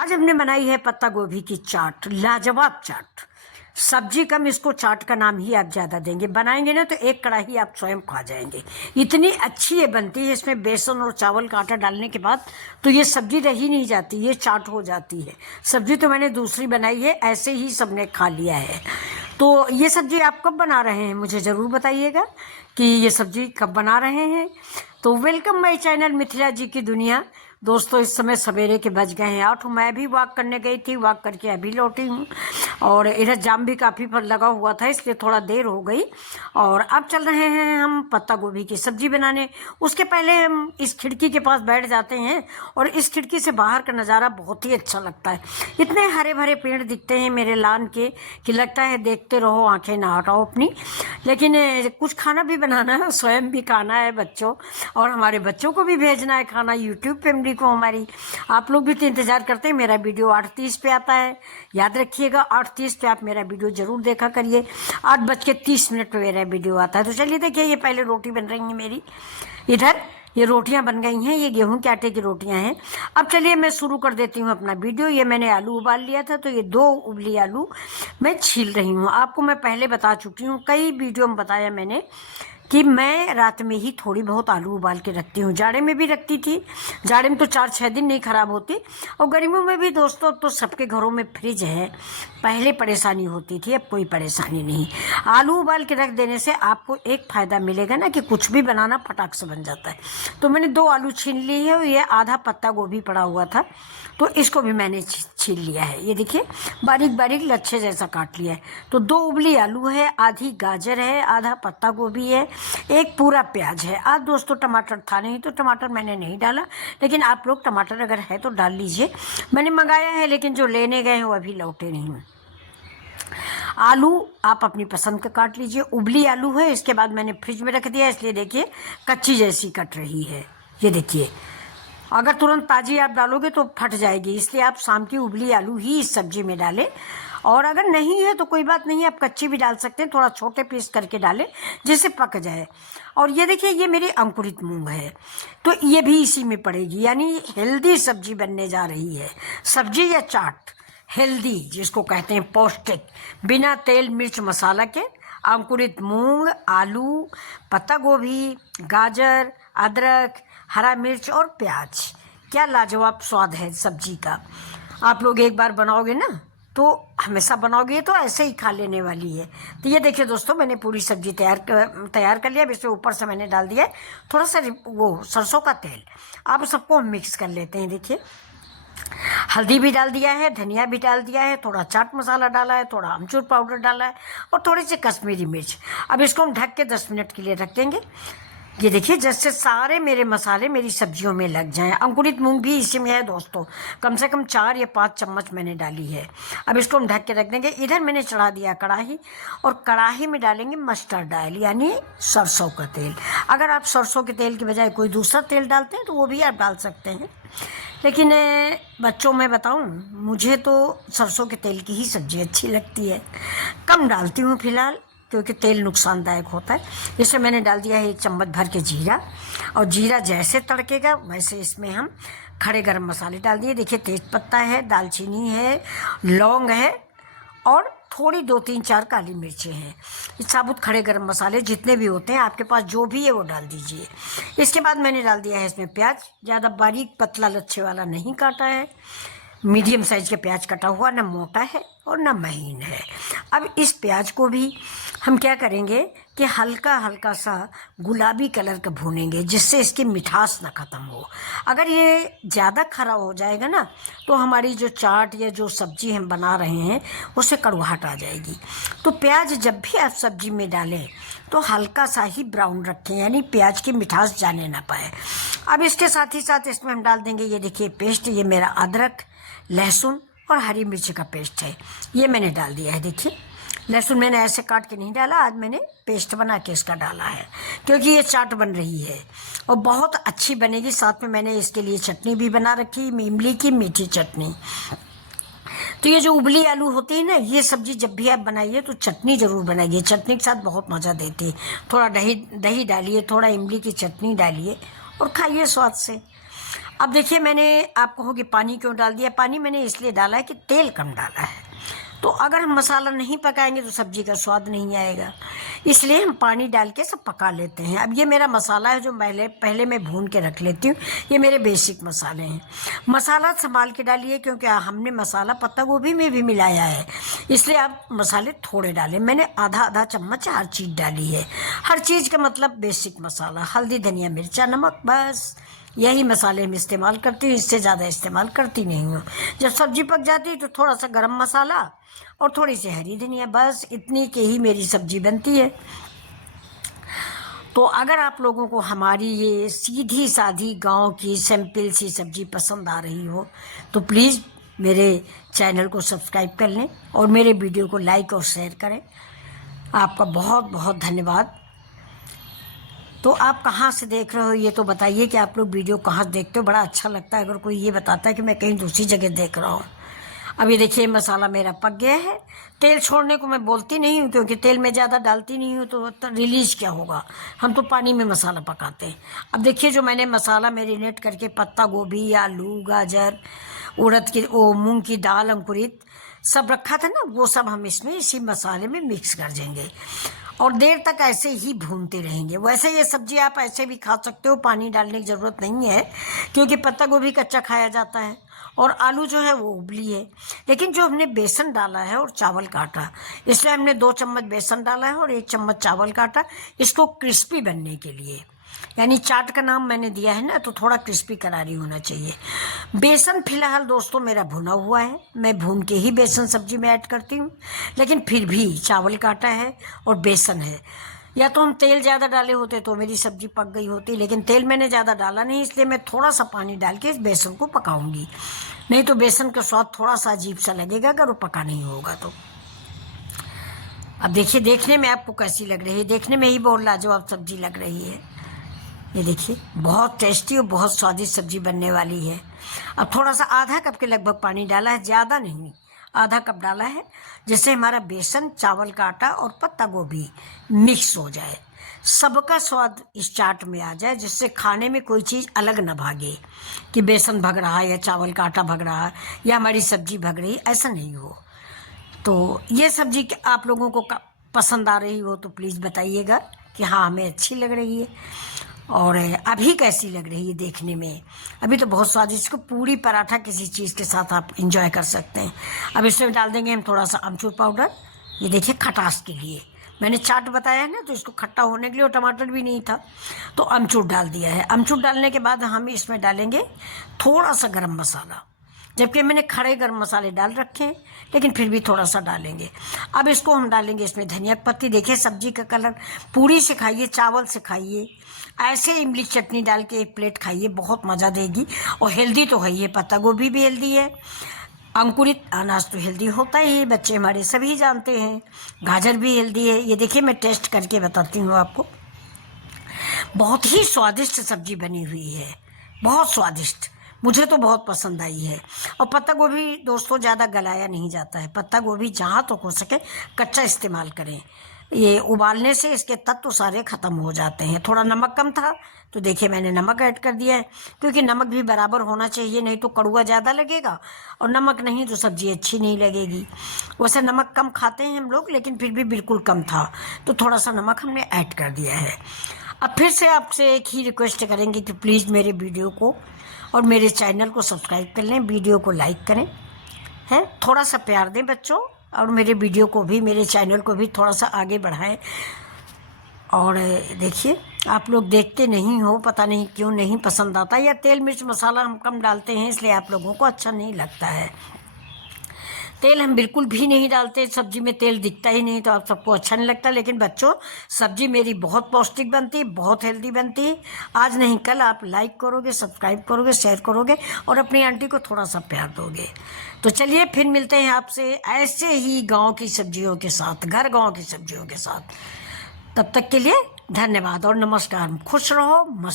आज हमने बनाई है पत्ता गोभी की चाट, लाजवाब चाट। सब्जी कम, इसको चाट का नाम ही आप ज़्यादा देंगे। बनाएंगे ना तो एक कढ़ाई आप स्वयं खा जाएंगे, इतनी अच्छी ये बनती है। इसमें बेसन और चावल का आटा डालने के बाद तो ये सब्जी रही नहीं जाती, ये चाट हो जाती है। सब्जी तो मैंने दूसरी बनाई है, ऐसे ही सबने खा लिया है। तो ये सब्जी आप कब बना रहे हैं मुझे ज़रूर बताइएगा कि ये सब्जी कब बना रहे हैं। तो वेलकम माय चैनल मिथिला जी की दुनिया। दोस्तों, इस समय सवेरे के बज गए हैं 8। मैं भी वॉक करने गई थी, वॉक करके अभी लौटी हूँ और इधर जाम भी काफ़ी लगा हुआ था, इसलिए थोड़ा देर हो गई। और अब चल रहे हैं हम पत्ता गोभी की सब्जी बनाने। उसके पहले हम इस खिड़की के पास बैठ जाते हैं और इस खिड़की से बाहर का नज़ारा बहुत ही अच्छा लगता है। इतने हरे भरे पेड़ दिखते हैं मेरे लान के कि लगता है देखते रहो, आंखें ना हटाओ अपनी। लेकिन कुछ खाना भी बनाना है, स्वयं भी खाना है, बच्चों और हमारे बच्चों को भी भेजना है खाना यूट्यूब फैमिली को हमारी। आप लोग भी तो इंतजार करते हैं। मेरा वीडियो 8:30 पे आता है, याद रखिएगा 8:30 पे आप मेरा वीडियो जरूर देखा करिए। 8:30 पे मेरा वीडियो आता है। तो चलिए देखिए, ये पहले रोटी बन रही है मेरी। इधर ये रोटियां बन गई हैं, ये गेहूं के आटे की रोटियां हैं। अब चलिए मैं शुरू कर देती हूँ अपना वीडियो। ये मैंने आलू उबाल लिया था, तो ये 2 उबली आलू मैं छील रही हूँ। आपको मैं पहले बता चुकी हूँ, कई वीडियो में बताया मैंने कि मैं रात में ही थोड़ी बहुत आलू उबाल के रखती हूँ। जाड़े में भी रखती थी, जाड़े में तो 4-6 दिन नहीं खराब होती, और गर्मियों में भी। दोस्तों, तो सबके घरों में फ्रिज है। पहले परेशानी होती थी, अब कोई परेशानी नहीं। आलू उबाल के रख देने से आपको एक फ़ायदा मिलेगा ना कि कुछ भी बनाना फटाक से बन जाता है। तो मैंने 2 आलू छीन ली है और ये आधा पत्ता गोभी पड़ा हुआ था, तो इसको भी मैंने छीन लिया है। ये देखिए, बारीक बारीक लच्छे जैसा काट लिया है। तो 2 उबली आलू है, आधी गाजर है, आधा पत्ता गोभी है, एक पूरा प्याज है। आज दोस्तों टमाटर था नहीं, तो टमाटर मैंने नहीं डाला, लेकिन आप लोग टमाटर अगर है तो डाल लीजिए। मैंने मंगाया है, लेकिन जो लेने गए हैं वो अभी लौटे नहीं हैं। आलू आप अपनी पसंद का काट लीजिए। उबली आलू है, इसके बाद मैंने फ्रिज में रख दिया, इसलिए देखिए कच्ची जैसी कट रही है। ये देखिए, अगर तुरंत ताजी आप डालोगे तो फट जाएगी, इसलिए आप शाम की उबली आलू ही इस सब्जी में डालें। और अगर नहीं है तो कोई बात नहीं, आप कच्ची भी डाल सकते हैं, थोड़ा छोटे पीस करके डालें जिससे पक जाए। और ये देखिए, ये मेरी अंकुरित मूंग है, तो ये भी इसी में पड़ेगी। यानी हेल्दी सब्जी बनने जा रही है। सब्जी या चाट हेल्दी जिसको कहते हैं, पौष्टिक, बिना तेल मिर्च मसाला के। अंकुरित मूंग, आलू, पत्ता गोभी, गाजर, अदरक, हरा मिर्च और प्याज। क्या लाजवाब स्वाद है सब्जी का। आप लोग एक बार बनाओगे ना तो हमेशा बनाओगे, तो ऐसे ही खा लेने वाली है। तो ये देखिए दोस्तों, मैंने पूरी सब्जी तैयार कर लिया। अब इसके ऊपर से मैंने डाल दिया है थोड़ा सा वो सरसों का तेल। आप सबको मिक्स कर लेते हैं। देखिए, हल्दी भी डाल दिया है, धनिया भी डाल दिया है, थोड़ा चाट मसाला डाला है, थोड़ा अमचूर पाउडर डाला है और थोड़ी सी कश्मीरी मिर्च। अब इसको हम ढक के 10 मिनट के लिए रख देंगे। ये देखिए, जैसे सारे मेरे मसाले मेरी सब्जियों में लग जाएं। अंकुरित मूंग भी इसी में है दोस्तों, कम से कम 4 या 5 चम्मच मैंने डाली है। अब इसको हम ढक के रख देंगे। इधर मैंने चढ़ा दिया कढ़ाई, और कढ़ाई में डालेंगे मस्टर्ड ऑयल यानी सरसों का तेल। अगर आप सरसों के तेल की बजाय कोई दूसरा तेल डालते हैं तो वो भी आप डाल सकते हैं, लेकिन बच्चों में बताऊं, मुझे तो सरसों के तेल की ही सब्ज़ी अच्छी लगती है। कम डालती हूँ फिलहाल, क्योंकि तेल नुकसानदायक होता है। इसमें मैंने डाल दिया है 1 चम्मच भर के जीरा, और जीरा जैसे तड़केगा वैसे इसमें हम खड़े गरम मसाले डाल दिए। देखिए, तेज़पत्ता है, दालचीनी है, लौंग है और थोड़ी 2-3-4 काली मिर्चें हैं। ये साबुत खड़े गरम मसाले जितने भी होते हैं आपके पास, जो भी है वो डाल दीजिए। इसके बाद मैंने डाल दिया है इसमें प्याज। ज़्यादा बारीक पतला लच्छे वाला नहीं काटा है, मीडियम साइज का प्याज कटा हुआ, ना मोटा है और ना महीन है। अब इस प्याज को भी हम क्या करेंगे कि हल्का हल्का सा गुलाबी कलर का भूनेंगे, जिससे इसकी मिठास ना ख़त्म हो। अगर ये ज़्यादा खरा हो जाएगा ना तो हमारी जो चाट या जो सब्जी हम बना रहे हैं उससे कड़वाहट आ जाएगी। तो प्याज जब भी आप सब्जी में डालें तो हल्का सा ही ब्राउन रखें, यानी प्याज की मिठास जाने ना पाए। अब इसके साथ ही साथ इसमें हम डाल देंगे, ये देखिए पेस्ट, ये मेरा अदरक, लहसुन और हरी मिर्च का पेस्ट है, ये मैंने डाल दिया है। देखिए, लहसुन मैंने ऐसे काट के नहीं डाला, आज मैंने पेस्ट बना के इसका डाला है, क्योंकि ये चाट बन रही है और बहुत अच्छी बनेगी। साथ में मैंने इसके लिए चटनी भी बना रखी, इमली की मीठी चटनी। तो ये जो उबली आलू होती है ना, ये सब्जी जब भी आप बनाइए तो चटनी ज़रूर बनाइए, चटनी के साथ बहुत मज़ा देती है। थोड़ा दही डालिए, थोड़ा इमली की चटनी डालिए और खाइए स्वाद से। अब देखिए, मैंने आप कहोगे पानी क्यों डाल दिया? पानी मैंने इसलिए डाला है कि तेल कम डाला है। तो अगर हम मसाला नहीं पकाएंगे तो सब्जी का स्वाद नहीं आएगा, इसलिए हम पानी डाल के सब पका लेते हैं। अब ये मेरा मसाला है जो पहले मैं भून के रख लेती हूँ। ये मेरे बेसिक मसाले हैं। मसाला संभाल के डालिए, क्योंकि हमने मसाला पत्ता गोभी में भी मिलाया है, इसलिए आप मसाले थोड़े डालें। मैंने आधा चम्मच हर चीज़ डाली है। हर चीज़ का मतलब बेसिक मसाला, हल्दी, धनिया, मिर्चा, नमक, बस यही मसाले हम इस्तेमाल करती हूँ। इससे ज़्यादा इस्तेमाल करती नहीं हूँ। जब सब्जी पक जाती है तो थोड़ा सा गरम मसाला और थोड़ी सी हरी धनिया, बस इतनी की ही मेरी सब्जी बनती है। तो अगर आप लोगों को हमारी ये सीधी सादी गांव की सिंपल सी सब्जी पसंद आ रही हो तो प्लीज़ मेरे चैनल को सब्सक्राइब कर लें और मेरे वीडियो को लाइक और शेयर करें। आपका बहुत बहुत धन्यवाद। तो आप कहाँ से देख रहे हो ये तो बताइए कि आप लोग वीडियो कहाँ से देखते हो। बड़ा अच्छा लगता है अगर कोई ये बताता है कि मैं कहीं दूसरी जगह देख रहा हूँ। अब ये देखिए, मसाला मेरा पक गया है। तेल छोड़ने को मैं बोलती नहीं हूँ, क्योंकि तेल में ज़्यादा डालती नहीं हूँ तो रिलीज क्या होगा। हम तो पानी में मसाला पकाते हैं। अब देखिए, जो मैंने मसाला मैरिनेट करके पत्ता गोभी, आलू, गाजर, उड़द की मूंग की दाल अंकुरित सब रखा था ना, वो सब हम इसमें इसी मसाले में मिक्स कर देंगे और देर तक ऐसे ही भूनते रहेंगे। वैसे ये सब्जी आप ऐसे भी खा सकते हो, पानी डालने की ज़रूरत नहीं है, क्योंकि पत्ता गोभी कच्चा खाया जाता है और आलू जो है वो उबली है। लेकिन जो हमने बेसन डाला है और चावल काटा, इसलिए हमने 2 चम्मच बेसन डाला है और 1 चम्मच चावल काटा, इसको क्रिस्पी बनने के लिए। यानी चाट का नाम मैंने दिया है ना, तो थोड़ा क्रिस्पी करारी होना चाहिए। बेसन फिलहाल दोस्तों मेरा भुना हुआ है, मैं भून के ही बेसन सब्जी में ऐड करती हूँ, लेकिन फिर भी चावल काटा है और बेसन है। या तो हम तेल ज़्यादा डाले होते तो मेरी सब्जी पक गई होती, लेकिन तेल मैंने ज़्यादा डाला नहीं, इसलिए मैं थोड़ा सा पानी डाल के इस बेसन को पकाऊंगी। नहीं तो बेसन का स्वाद थोड़ा सा अजीब सा लगेगा अगर वो पका नहीं होगा तो। अब देखिए, देखने में आपको कैसी लग रही है? देखने में ही बहुत लाजवाब सब्जी लग रही है। ये देखिए, बहुत टेस्टी और बहुत स्वादिष्ट सब्जी बनने वाली है। अब थोड़ा सा आधा कप के लगभग पानी डाला है, ज़्यादा नहीं, आधा कप डाला है, जिससे हमारा बेसन, चावल का आटा और पत्ता गोभी मिक्स हो जाए, सबका स्वाद इस चाट में आ जाए, जिससे खाने में कोई चीज़ अलग ना भागे कि बेसन भग रहा है या चावल का आटा भग रहा है या हमारी सब्जी भग रही, ऐसा नहीं हो। तो ये सब्जी आप लोगों को पसंद आ रही हो तो प्लीज़ बताइएगा कि हाँ, हमें अच्छी लग रही है। और अभी कैसी लग रही है देखने में? अभी तो बहुत स्वादिष्ट। इसको पूरी पराठा किसी चीज़ के साथ आप इंजॉय कर सकते हैं। अब इसमें डाल देंगे हम थोड़ा सा अमचूर पाउडर। ये देखिए, खटास के लिए मैंने चाट बताया है ना, तो इसको खट्टा होने के लिए, और टमाटर भी नहीं था तो अमचूर डाल दिया है। अमचूर डालने के बाद हम इसमें डालेंगे थोड़ा सा गरम मसाला, जबकि मैंने खड़े गरम मसाले डाल रखे हैं, लेकिन फिर भी थोड़ा सा डालेंगे। अब इसको हम डालेंगे इसमें धनिया पत्ती। देखिए, सब्जी का कलर, पूरी से खाइए, चावल से खाइए, ऐसे इमली चटनी डाल के 1 प्लेट खाइए, बहुत मज़ा देगी। और हेल्दी तो है, ये पत्ता गोभी भी हेल्दी है, अंकुरित अनाज तो हेल्दी होता ही है, बच्चे हमारे सभी जानते हैं। गाजर भी हेल्दी है। ये देखिए, मैं टेस्ट करके बताती हूँ आपको। बहुत ही स्वादिष्ट सब्जी बनी हुई है, बहुत स्वादिष्ट, मुझे तो बहुत पसंद आई है। और पत्ता गोभी दोस्तों ज़्यादा गलाया नहीं जाता है। पत्ता गोभी जहाँ तो हो सके कच्चा इस्तेमाल करें। ये उबालने से इसके तत्व सारे ख़त्म हो जाते हैं। थोड़ा नमक कम था तो देखिए मैंने नमक ऐड कर दिया है, क्योंकि नमक भी बराबर होना चाहिए, नहीं तो कड़वा ज़्यादा लगेगा और नमक नहीं तो सब्ज़ी अच्छी नहीं लगेगी। वैसे नमक कम खाते हैं हम लोग, लेकिन फिर भी बिल्कुल कम था तो थोड़ा सा नमक हमने ऐड कर दिया है। अब फिर से आपसे एक ही रिक्वेस्ट करेंगे कि प्लीज़ मेरे वीडियो को और मेरे चैनल को सब्सक्राइब कर लें, वीडियो को लाइक करें, हैं, थोड़ा सा प्यार दें बच्चों, और मेरे वीडियो को भी, मेरे चैनल को भी थोड़ा सा आगे बढ़ाएं। और देखिए, आप लोग देखते नहीं हो, पता नहीं क्यों नहीं पसंद आता, या तेल मिर्च मसाला हम कम डालते हैं इसलिए आप लोगों को अच्छा नहीं लगता है। तेल हम बिल्कुल भी नहीं डालते, सब्जी में तेल दिखता ही नहीं तो आप सबको अच्छा नहीं लगता। लेकिन बच्चों, सब्जी मेरी बहुत पौष्टिक बनती है, बहुत हेल्दी बनती है। आज नहीं कल आप लाइक करोगे, सब्सक्राइब करोगे, शेयर करोगे और अपनी आंटी को थोड़ा सा प्यार दोगे। तो चलिए फिर मिलते हैं आपसे ऐसे ही गाँव की सब्जियों के साथ, घर गाँव की सब्जियों के साथ। तब तक के लिए धन्यवाद और नमस्कार। खुश रहो, मस्त